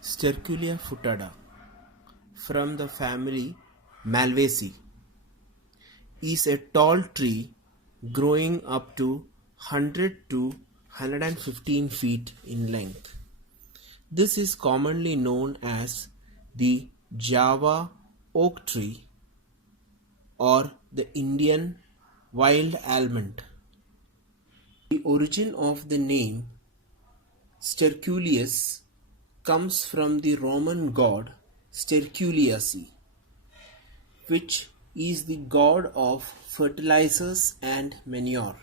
Sterculia foetida from the family Malvaceae is a tall tree growing up to 100 to 115 feet in length. This is commonly known as the Java oak tree or the Indian wild almond. The origin of the name Sterculius comes from the Roman god Sterculius, which is the god of fertilizers and manure.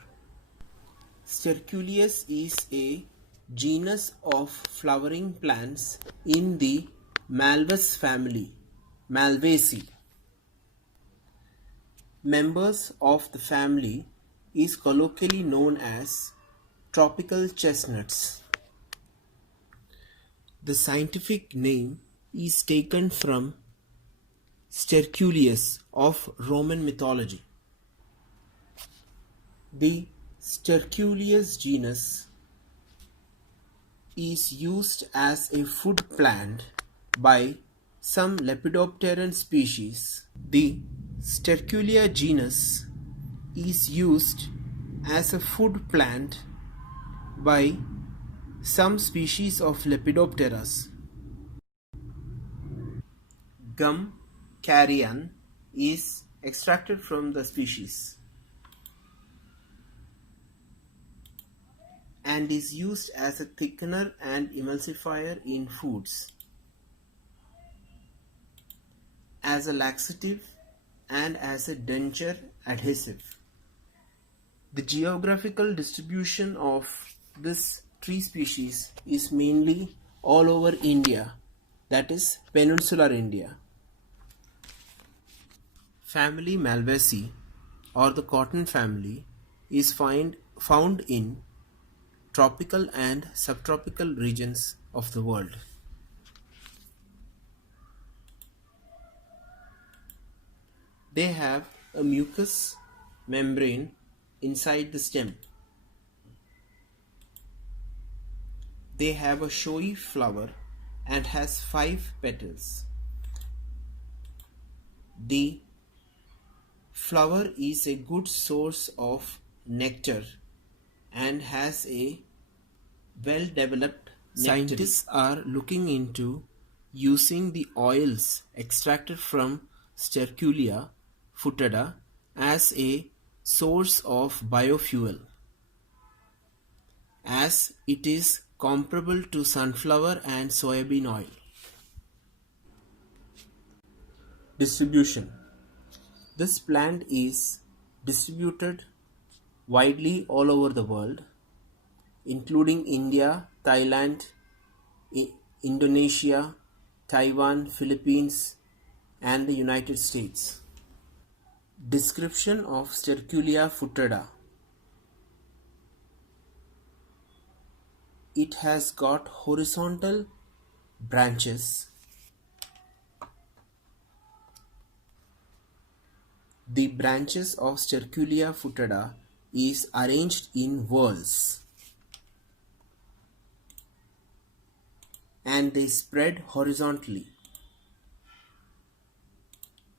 Sterculius is a genus of flowering plants in the Malvaceae family, Malvaceae. Members of the family is colloquially known as tropical chestnuts. The scientific name is taken from Sterculius of Roman mythology. The Sterculius genus is used as a food plant by some Lepidopteran species. The Sterculia genus is used as a food plant by some species of Lepidopteras. Gum carrion is extracted from the species and is used as a thickener and emulsifier in foods, as a laxative and as a denture adhesive. The geographical distribution of this tree species is mainly all over India, that is peninsular India. Family Malvaceae or the cotton family is found in tropical and subtropical regions of the world. They have a mucous membrane inside the stem. They have a showy flower and has 5 petals. The flower is a good source of nectar and has a well-developed nectar. Scientists are looking into using the oils extracted from Sterculia foetida as a source of biofuel, as it is comparable to sunflower and soybean oil. Distribution. This plant is distributed widely all over the world, including India, Thailand, Indonesia, Taiwan, Philippines, and the United States. Description of Sterculia foetida. It has got horizontal branches. The branches of Sterculia foetida is arranged in whorls and they spread horizontally.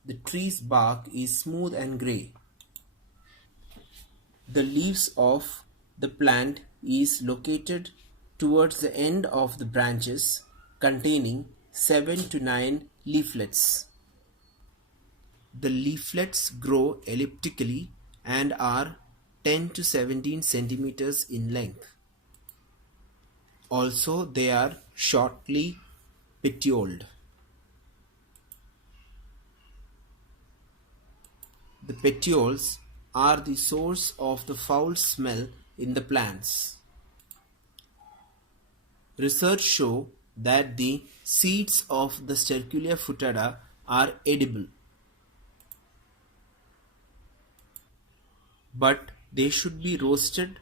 The tree's bark is smooth and grey. The leaves of the plant is located towards the end of the branches, containing 7 to 9 leaflets. The leaflets grow elliptically and are 10 to 17 centimeters in length. Also, they are shortly petioled. The petioles are the source of the foul smell in the plants. Research show that the seeds of the Sterculia foetida are edible, but they should be roasted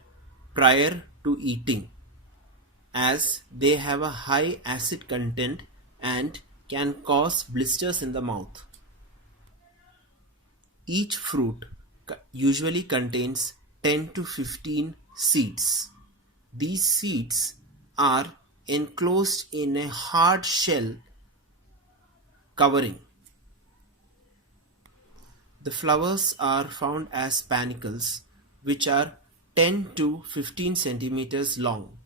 prior to eating, as they have a high acid content and can cause blisters in the mouth. Each fruit usually contains 10 to 15 seeds. These seeds are enclosed in a hard shell covering. The flowers are found as panicles, which are 10 to 15 centimeters long.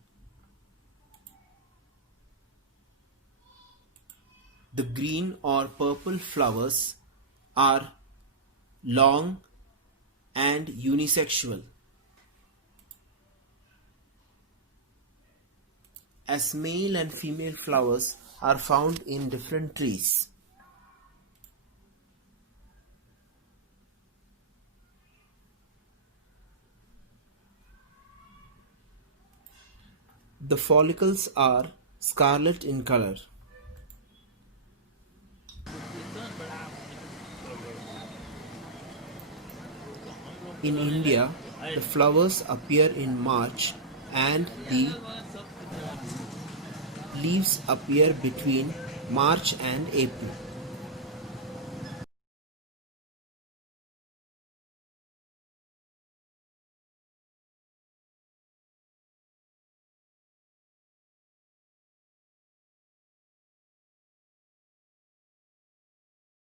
The green or purple flowers are long and unisexual, as male and female flowers are found in different trees. The follicles are scarlet in color. In India, the flowers appear in March and the leaves appear between March and April.